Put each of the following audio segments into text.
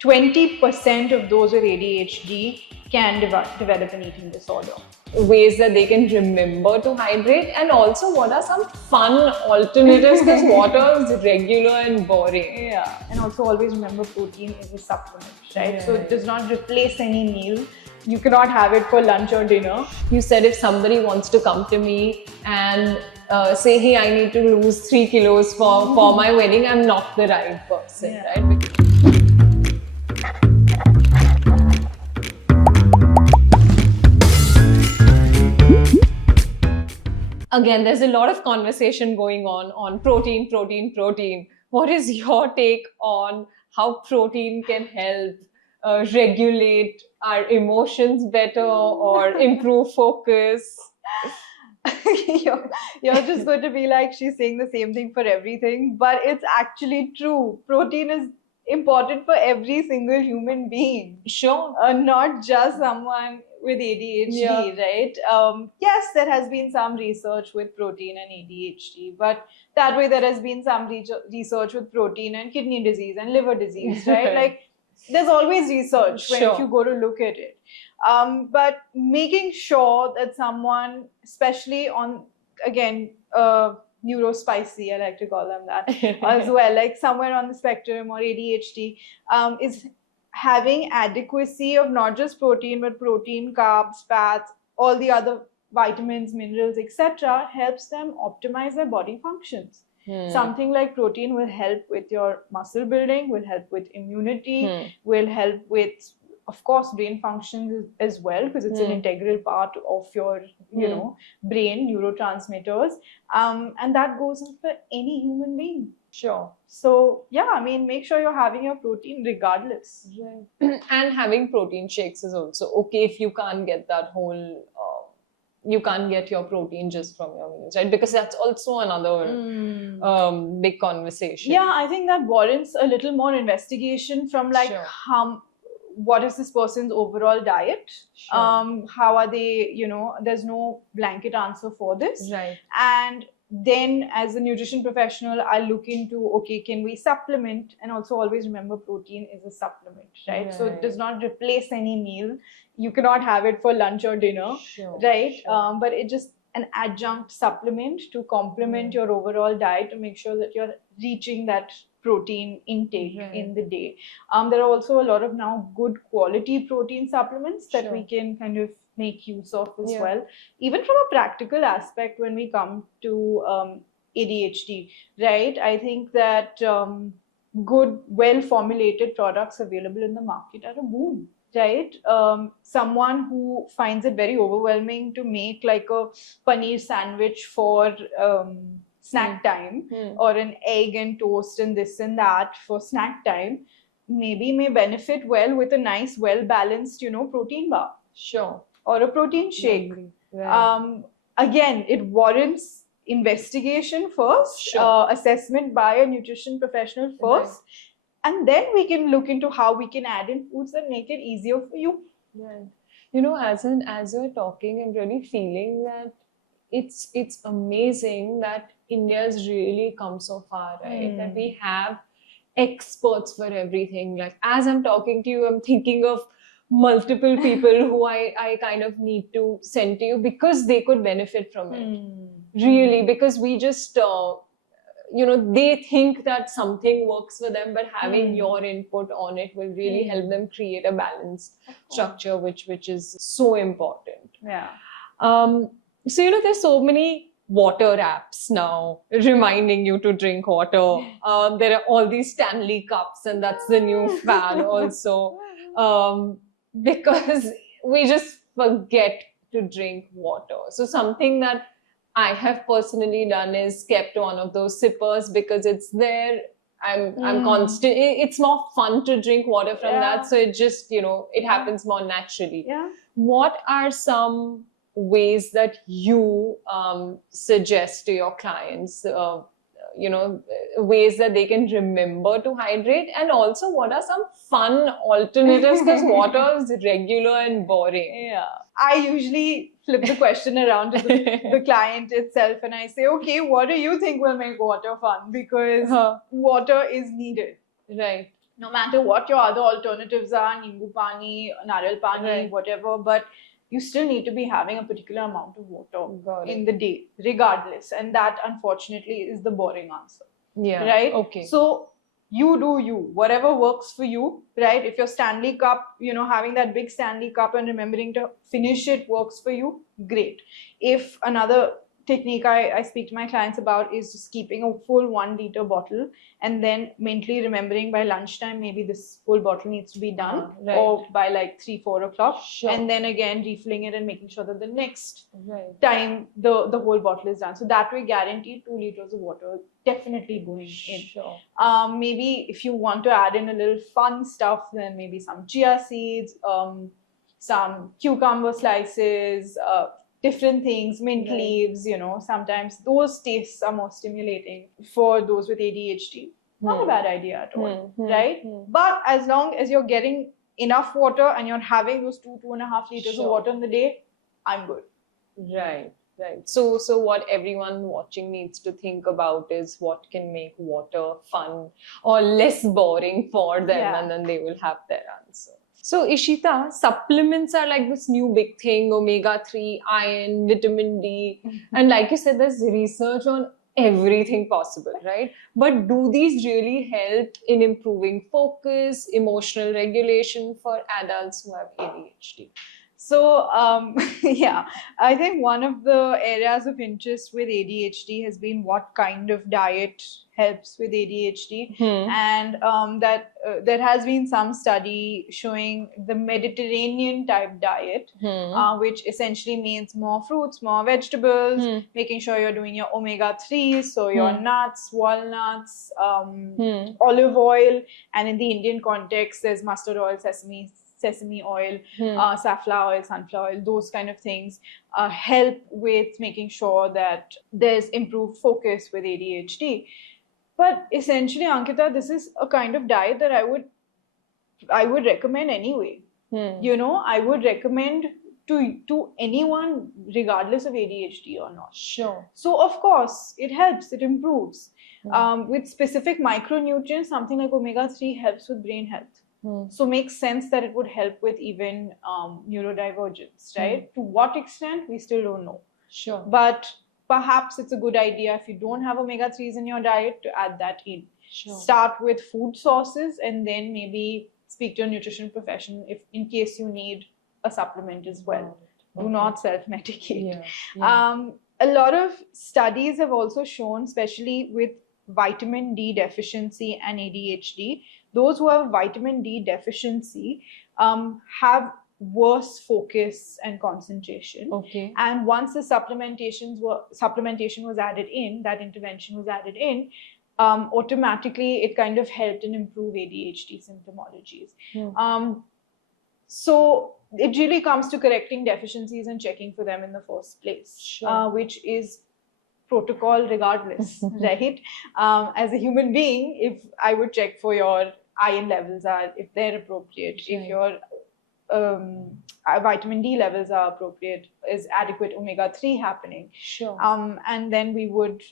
20% of those with ADHD can develop an eating disorder. Ways that they can remember to hydrate, and also what are some fun alternatives, because water is regular and boring. Yeah, and also always remember protein is a supplement, right? Yeah. So it does not replace any meal. You cannot have it for lunch or dinner. You said if somebody wants to come to me and say, hey, I need to lose 3 kilos for my wedding, I'm not the right person, Yeah. right? Again, there's a lot of conversation going on protein. What is your take on how protein can help regulate our emotions better or improve focus? You're just going to be like, she's saying the same thing for everything, but it's actually true. Protein is important for every single human being. Sure. Not just someone with ADHD, right? Yes, there has been some research with protein and ADHD, but that way there has been some research with protein and kidney disease and liver disease, right? Like, there's always research when if you go to look at it. But making sure that someone, especially on, again, neurospicy, I like to call them that as well, like somewhere on the spectrum or ADHD, is having adequacy of not just protein, but protein, carbs, fats, all the other vitamins, minerals, etc., helps them optimize their body functions. Something like protein will help with your muscle building, will help with immunity, will help with, of course, brain functions as well, because it's an integral part of your, brain, neurotransmitters. And that goes on for any human being. Sure. So, yeah, I mean, make sure you're having your protein regardless. Right. And having protein shakes is also okay if you can't get that whole... you can't get your protein just from your meals, right? Because that's also another big conversation. Yeah, I think that warrants a little more investigation from like what is this person's overall diet? How are they, there's no blanket answer for this. Right. And then as a nutrition professional, I look into, okay, can we supplement? And also always remember protein is a supplement, right? So it does not replace any meal. You cannot have it for lunch or dinner, right? But it just an adjunct supplement to complement your overall diet to make sure that you're reaching that protein intake in the day. There are also a lot of now good quality protein supplements that we can kind of make use of as well. Even from a practical aspect, when we come to ADHD, right? I think that good, well-formulated products available in the market are a boon. Right? Someone who finds it very overwhelming to make like a paneer sandwich for snack time or an egg and toast and this and that for snack time, maybe may benefit well with a nice, well-balanced, protein bar. Sure. Or a protein shake. Again, it warrants investigation first, assessment by a nutrition professional first. And then we can look into how we can add in foods that make it easier for you. Right. As you're talking, I'm really feeling that it's amazing that India's really come so far, right? That we have experts for everything. Like, as I'm talking to you, I'm thinking of multiple people who I kind of need to send to you because they could benefit from it. Really, because we just... they think that something works for them, but having your input on it will really help them create a balanced structure, which is so important. Yeah. So, there's so many water apps now reminding you to drink water. There are all these Stanley cups, and that's the new fad also. Because we just forget to drink water. So something that I have personally done is kept one of those sippers because it's there. I'm constant. It's more fun to drink water from that. So it just, it happens more naturally. Yeah. What are some ways that you suggest to your clients, ways that they can remember to hydrate? And also, what are some fun alternatives? Because water is regular and boring. Yeah. I usually flip the question around to the client itself and I say, okay, what do you think will make water fun? Because water is needed. Right. no matter what your other alternatives are, nimbu pani, nariyal pani, Right. whatever, but you still need to be having a particular amount of water Got it. in the day, regardless. And that, unfortunately, is the boring answer. Yeah. Right? Okay. So you do you, whatever works for you, right? If your Stanley Cup, having that big Stanley Cup and remembering to finish it works for you, great. If another technique I speak to my clients about is just keeping a full 1 liter bottle and then mentally remembering by lunchtime maybe this full bottle needs to be done, Right. or by like 3-4 o'clock, Sure. and then again refilling it and making sure that the next Right. time the whole bottle is done. So that way, guaranteed 2 liters of water definitely going in. Sure. Maybe if you want to add in a little fun stuff, then maybe some chia seeds, some cucumber slices, different things, mint Right. leaves, sometimes those tastes are more stimulating for those with ADHD. Not a bad idea at all, right? But as long as you're getting enough water and you're having those 2.5 liters of Sure. water in the day, I'm good. Right. Right. So what everyone watching needs to think about is what can make water fun or less boring for them, Yeah. and then they will have their answer. So Ishita, supplements are like this new big thing, omega-3, iron, vitamin D, and like you said, there's research on everything possible, right? But do these really help in improving focus, emotional regulation for adults who have ADHD? So, yeah, I think one of the areas of interest with ADHD has been what kind of diet helps with ADHD. And that there has been some study showing the Mediterranean type diet, which essentially means more fruits, more vegetables, making sure you're doing your omega-3s, so your nuts, walnuts, olive oil, and in the Indian context, there's mustard oil, sesame oil, safflower oil, sunflower oil, those kind of things help with making sure that there's improved focus with ADHD. But essentially, Ankita, this is a kind of diet that I would recommend anyway. I would recommend to anyone regardless of ADHD or not. Sure. So of course, it helps, it improves. With specific micronutrients, something like omega-3 helps with brain health. So makes sense that it would help with even neurodivergence, right? To what extent, we still don't know. Sure. But perhaps it's a good idea if you don't have omega-3s in your diet to add that in. Sure. Start with food sources and then maybe speak to a nutrition professional if in case you need a supplement as well. Do not self-medicate. Yeah. A lot of studies have also shown, especially with vitamin D deficiency and ADHD, those who have vitamin D deficiency have worse focus and concentration. Okay. And once the supplementation was added in, that intervention was added in, automatically it kind of helped and improved ADHD symptomologies. So it really comes to correcting deficiencies and checking for them in the first place, Sure. which is protocol regardless, right? As a human being, if I would check for your iron levels if they're appropriate, if your vitamin D levels are appropriate, is adequate omega-3 happening? Sure. And then we would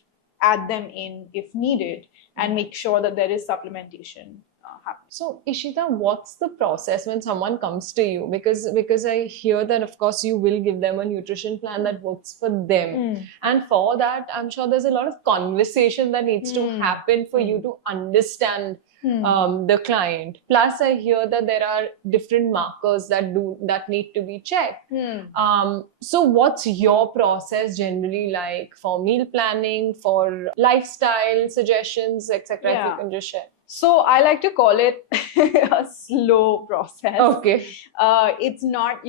add them in if needed and make sure that there is supplementation happening. So Ishita, what's the process when someone comes to you? Because I hear that of course you will give them a nutrition plan that works for them. And for that, I'm sure there's a lot of conversation that needs to happen for you to understand the client. Plus, I hear that there are different markers that need to be checked. So what's your process generally like for meal planning, for lifestyle suggestions, etc.? If you can just share. So I like to call it a slow process. Okay. It's not,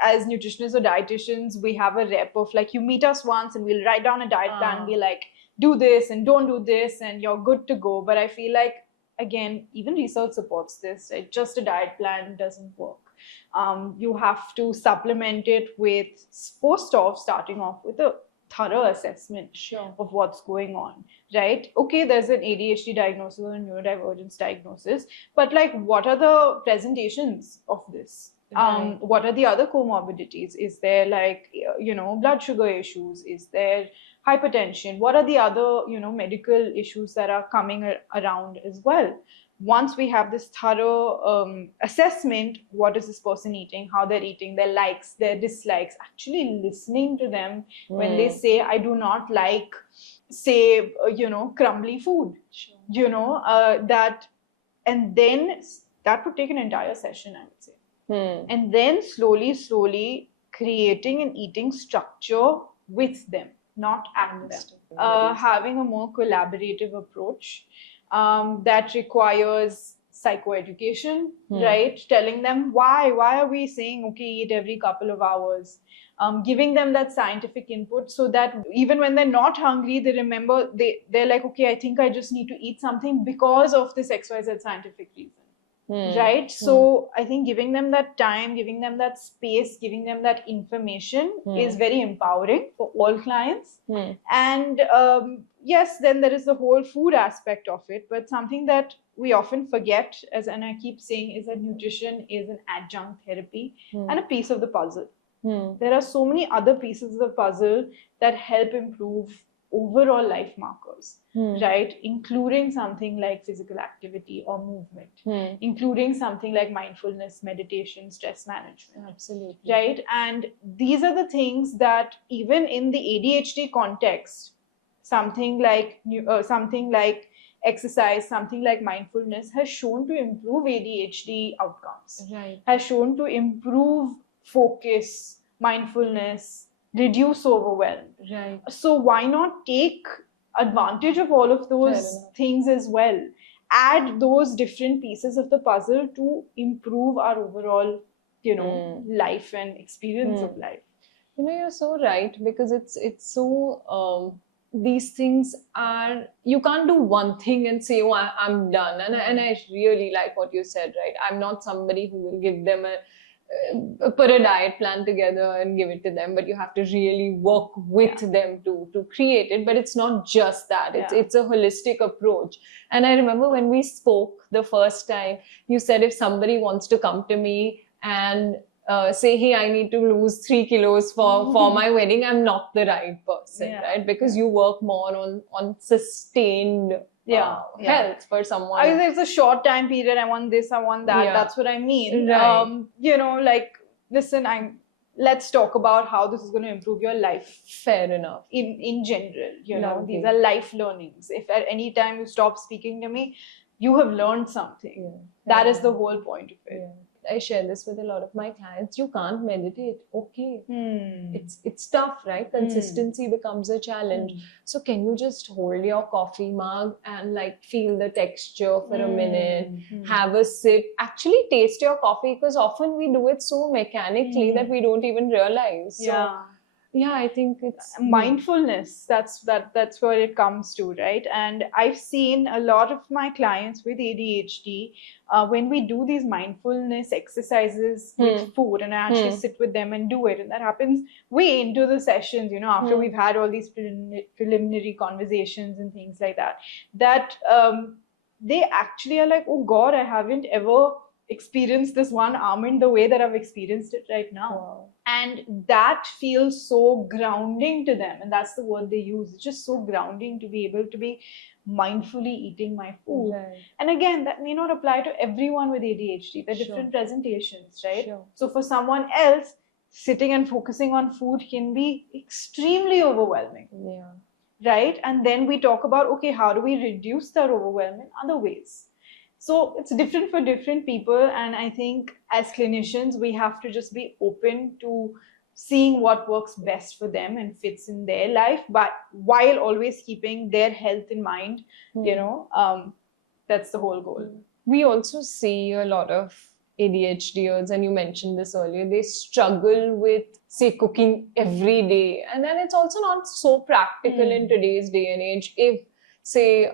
as nutritionists or dietitians, we have a rep of like, you meet us once and we'll write down a diet plan and be like, do this and don't do this and you're good to go. But I feel like, again, even research supports this, right? Just a diet plan doesn't work. You have to supplement it with, first off, starting off with a thorough assessment of what's going on, right? Okay, there's an ADHD diagnosis or a neurodivergence diagnosis, but like, what are the presentations of this? What are the other comorbidities? Is there like, blood sugar issues? Is there hypertension? What are the other, medical issues that are coming around as well? once we have this thorough assessment, what is this person eating, how they're eating, their likes, their dislikes, actually listening to them when they say, I do not like, say, crumbly food, that, and then that would take an entire session, I would say. And then slowly creating an eating structure with them, not at them. Having a more collaborative approach that requires psychoeducation, right? Telling them why are we saying, okay, eat every couple of hours? Giving them that scientific input so that even when they're not hungry, they remember, they're like, okay, I think I just need to eat something because of this XYZ scientific reason. Right? So I think giving them that time, giving them that space, giving them that information is very empowering for all clients. And yes, then there is the whole food aspect of it, but something that we often forget, and I keep saying, is that nutrition is an adjunct therapy and a piece of the puzzle. There are so many other pieces of the puzzle that help improve overall life markers, right? Including something like physical activity or movement, including something like mindfulness, meditation, stress management. Absolutely. Right? And these are the things that even in the ADHD context, something like exercise, something like mindfulness has shown to improve ADHD outcomes, right? Has shown to improve focus, mindfulness, reduce overwhelm. Right. So why not take advantage of all of those things as well? Add those different pieces of the puzzle to improve our overall, life and experience of life. You're so right, because it's so these things are, you can't do one thing and say, oh, I'm done. And I really like what you said, right? I'm not somebody who will give them put a diet plan together and give it to them, but you have to really work with them to create it. But it's not just that, it's a holistic approach. And I remember when we spoke the first time, you said if somebody wants to come to me and say, hey, I need to lose 3 kilos for my wedding, I'm not the right person, right? Because you work more on sustained health for someone. I mean, it's a short time period. I want this, I want that. That's what I mean. Right. Listen, let's talk about how this is going to improve your life. Fair enough. In general, these are life learnings. If at any time you stop speaking to me, you have learned something. That is the whole point of it. I share this with a lot of my clients. You can't meditate. Okay. It's tough, right? Consistency becomes a challenge. So can you just hold your coffee mug and feel the texture for a minute, have a sip, actually taste your coffee, because often we do it so mechanically that we don't even realize. So, I think it's mindfulness. That's where it comes to, right? And I've seen a lot of my clients with ADHD, when we do these mindfulness exercises with food, and I actually sit with them and do it, and that happens way into the sessions, after we've had all these preliminary conversations and things like that, they actually are like, oh God, I haven't ever experienced this one almond the way that I've experienced it right now. Wow. And that feels so grounding to them, and that's the word they use. It's just so grounding to be able to be mindfully eating my food. Right. And again, that may not apply to everyone with ADHD. They're different presentations, right? So for someone else, sitting and focusing on food can be extremely overwhelming. Right? And then we talk about, okay, how do we reduce that overwhelm in other ways? So it's different for different people, and I think as clinicians, we have to just be open to seeing what works best for them and fits in their life, but while always keeping their health in mind. That's the whole goal. We also see a lot of ADHDers, and you mentioned this earlier, they struggle with, say, cooking every day, and then it's also not so practical in today's day and age. If, say,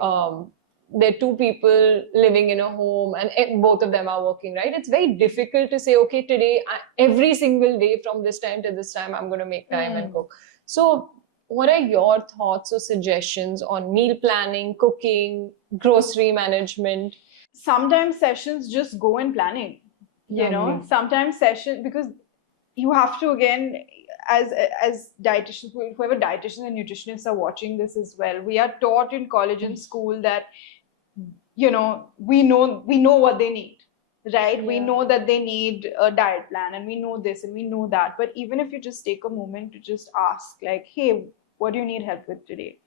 there are two people living in a home and both of them are working, right? It's very difficult to say, okay, today, every single day from this time to this time, I'm going to make time and cook. So what are your thoughts or suggestions on meal planning, cooking, grocery management? Sometimes sessions just go in planning, sometimes sessions, because you have to, again, as dietitians, whoever dietitians and nutritionists are watching this as well, we are taught in college and school that we know what they need, right? We Yeah. know that they need a diet plan, and we know this and we know that. But even if you just take a moment to just ask, like, hey, what do you need help with today?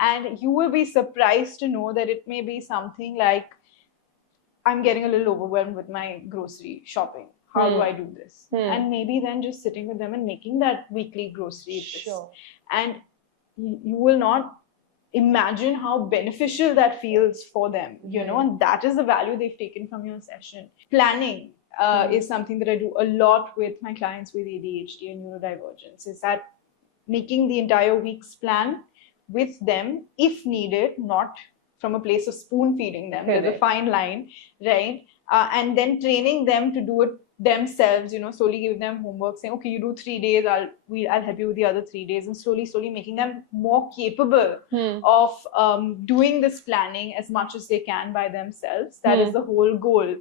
And you will be surprised to know that it may be something like, I'm getting a little overwhelmed with my grocery shopping. How do I do this? And maybe then just sitting with them and making that weekly grocery list. Sure. And you will not imagine how beneficial that feels for them, and that is the value they've taken from your session. Planning is something that I do a lot with my clients with ADHD and neurodivergence, is that making the entire week's plan with them, if needed, not from a place of spoon feeding them. There's a fine line, right? And then training them to do it themselves, slowly give them homework, saying, okay, you do 3 days, I'll help you with the other 3 days, and slowly making them more capable of doing this planning as much as they can by themselves. That is the whole goal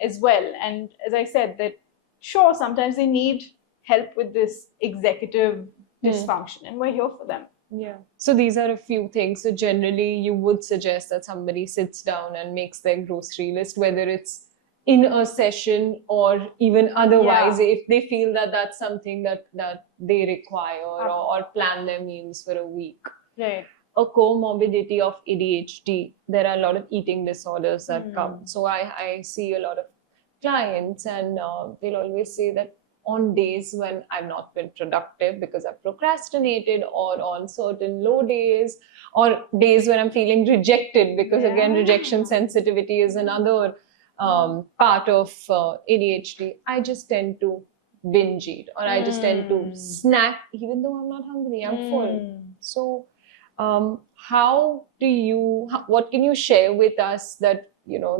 as well. And as I said, that sure, sometimes they need help with this executive dysfunction, and we're here for them. Yeah. So these are a few things. So generally, you would suggest that somebody sits down and makes their grocery list, whether it's in a session or even otherwise, if they feel that that's something that they require, or plan their meals for a week. Right. A comorbidity of ADHD, there are a lot of eating disorders that come. So I see a lot of clients, and they'll always say that on days when I've not been productive because I've procrastinated, or on certain low days, or days when I'm feeling rejected, because again, rejection sensitivity is another part of ADHD, I just tend to binge eat, or I just tend to snack even though I'm not hungry, I'm full. So what can you share with us that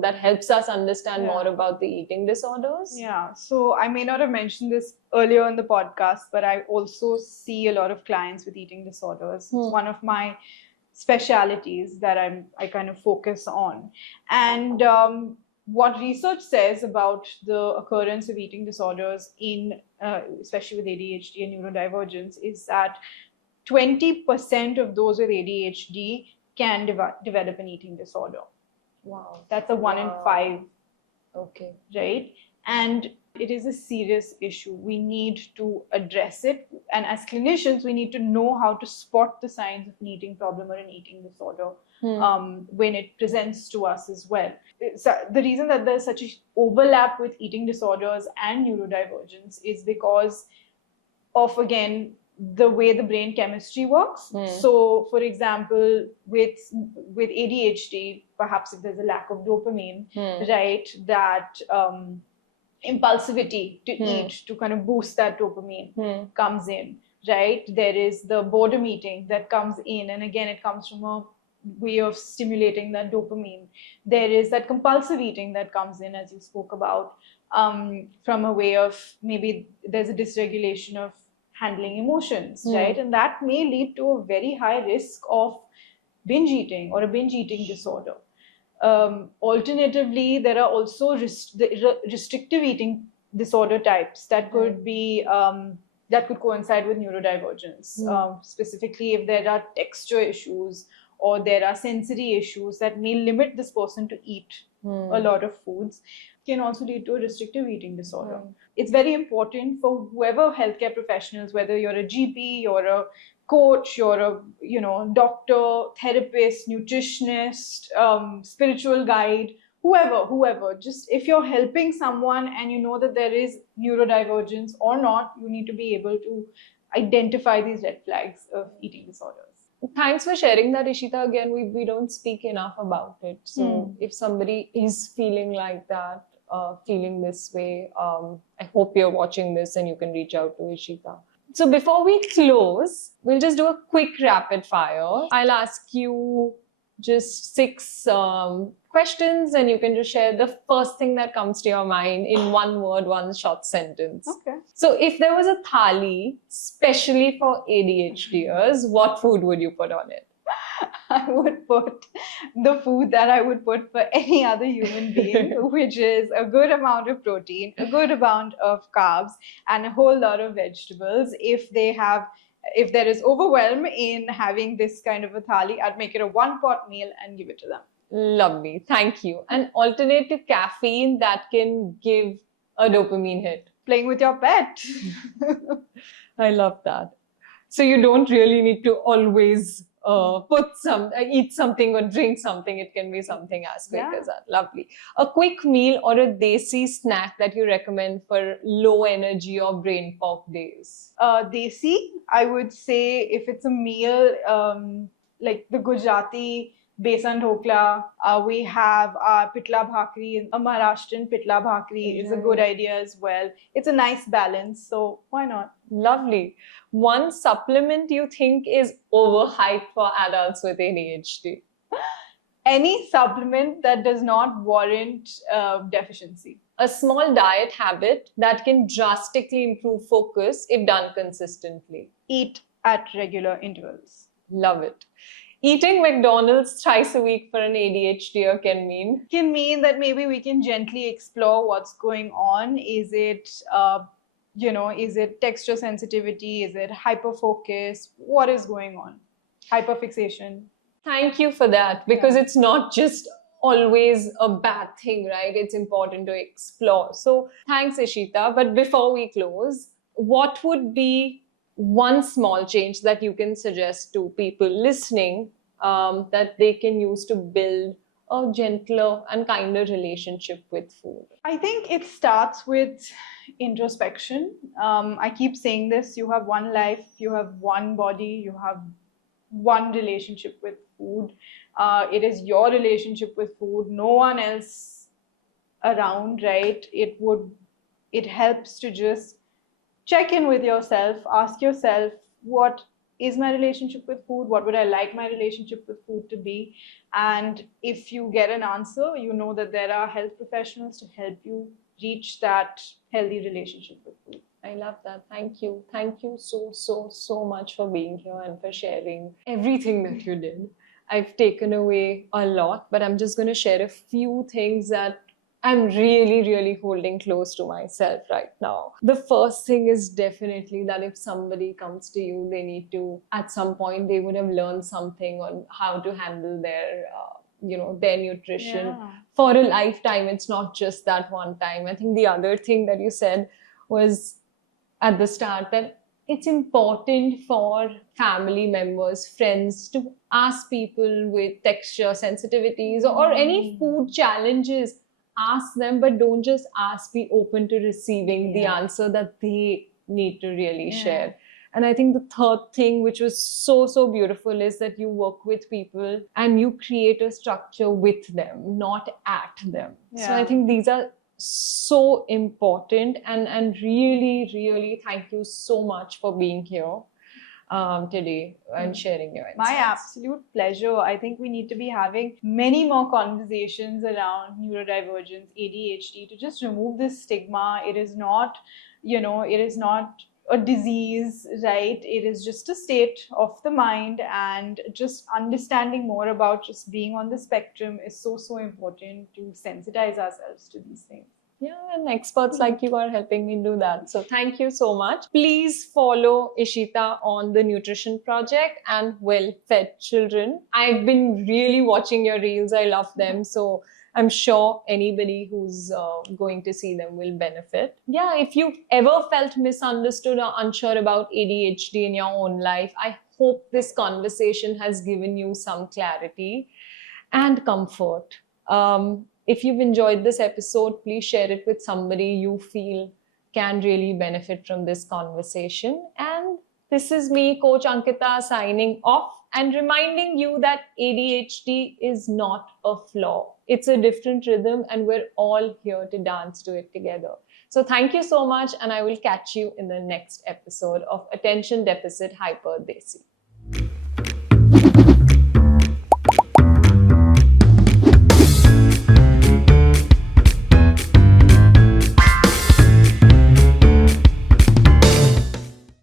that helps us understand more about the eating disorders? Yeah, so I may not have mentioned this earlier in the podcast, but I also see a lot of clients with eating disorders. It's one of my specialities that I kind of focus on. And what research says about the occurrence of eating disorders in especially with ADHD and neurodivergence is that 20% of those with ADHD can develop an eating disorder. Wow. That's a 1 in 5. Okay. Right? And it is a serious issue. We need to address it. And as clinicians, we need to know how to spot the signs of an eating problem or an eating disorder when it presents to us as well. So the reason that there's such an overlap with eating disorders and neurodivergence is because of, again, the way the brain chemistry works. So, for example, with ADHD, perhaps if there's a lack of dopamine, right, that impulsivity to eat, to kind of boost that dopamine comes in, right? There is the boredom eating that comes in, and again, it comes from a way of stimulating that dopamine. There is that compulsive eating that comes in, as you spoke about, from a way of maybe there's a dysregulation of handling emotions, right? And that may lead to a very high risk of binge eating or a binge eating disorder. Alternatively, there are also restrictive eating disorder types that could be that could coincide with neurodivergence. Specifically, if there are texture issues or there are sensory issues that may limit this person to eat a lot of foods, can also lead to a restrictive eating disorder. It's very important for whoever healthcare professionals, whether you're a GP, you're a coach, you're a doctor, therapist, nutritionist, spiritual guide, whoever, just if you're helping someone and you know that there is neurodivergence or not, you need to be able to identify these red flags of eating disorders. Thanks for sharing that, Ishita. Again, we don't speak enough about it. So if somebody is feeling like that, feeling this way, I hope you're watching this and you can reach out to Ishita. So before we close, we'll just do a quick rapid fire. I'll ask you just 6 questions, and you can just share the first thing that comes to your mind in one word, one short sentence. Okay. So if there was a thali specially for ADHDers, what food would you put on it? I would put the food that I would put for any other human being, which is a good amount of protein, a good amount of carbs, and a whole lot of vegetables. If there is overwhelm in having this kind of a thali, I'd make it a one-pot meal and give it to them. Lovely. Thank you. An alternate to caffeine that can give a dopamine hit. Playing with your pet. I love that. So you don't really need to always eat something or drink something. It can be something as quick as that. Lovely. A quick meal or a desi snack that you recommend for low energy or brain fog days? Desi, I would say if it's a meal like the Gujarati besan dhokla, we have pitla bhakri, a Maharashtrian pitla bhakri is a good idea as well. It's a nice balance, so why not? Lovely. One supplement you think is overhyped for adults with ADHD? Any supplement that does not warrant deficiency. A small diet habit that can drastically improve focus if done consistently. Eat at regular intervals. Love it. Eating McDonald's thrice a week for an ADHDer can mean that maybe we can gently explore what's going on. Is it is it texture sensitivity? Is it hyperfocus? What is going on? Hyperfixation. Thank you for that, because it's not just always a bad thing, right? It's important to explore. So thanks, Ishita. But before we close, what would be one small change that you can suggest to people listening that they can use to build a gentler and kinder relationship with food? I think it starts with introspection. I keep saying this: you have one life, you have one body, you have one relationship with food. It is your relationship with food, no one else around, right? It helps to just check in with yourself, ask yourself, what is my relationship with food? What would I like my relationship with food to be? And if you get an answer, you know that there are health professionals to help you reach that healthy relationship with food. I love that. Thank you. Thank you so much for being here and for sharing everything that you did. I've taken away a lot, but I'm just going to share a few things that I'm really holding close to myself right now. The first thing is definitely that if somebody comes to you, they need to, at some point, they would have learned something on how to handle their their nutrition for a lifetime. It's not just that one time. I think the other thing that you said was at the start that it's important for family members, friends to ask people with texture sensitivities or any food challenges. Ask them, but don't just ask. Be open to receiving the answer that they need to really share. And I think the third thing, which was so beautiful, is that you work with people and you create a structure with them, not at them. So I think these are so important, and really thank you so much for being here today and sharing your insights. My absolute pleasure. I think we need to be having many more conversations around neurodivergence, ADHD, to just remove this stigma. It is not, it is not a disease, right? It is just a state of the mind, and just understanding more about just being on the spectrum is so important to sensitize ourselves to these things. Yeah, and experts like you are helping me do that. So thank you so much. Please follow Ishita on the Nutrition Project and Well Fed Children. I've been really watching your reels. I love them. So I'm sure anybody who's going to see them will benefit. Yeah, if you've ever felt misunderstood or unsure about ADHD in your own life, I hope this conversation has given you some clarity and comfort. If you've enjoyed this episode, please share it with somebody you feel can really benefit from this conversation. And this is me, Coach Ankita, signing off and reminding you that ADHD is not a flaw. It's a different rhythm, and we're all here to dance to it together. So thank you so much, and I will catch you in the next episode of Attention Deficit Hyper Desi.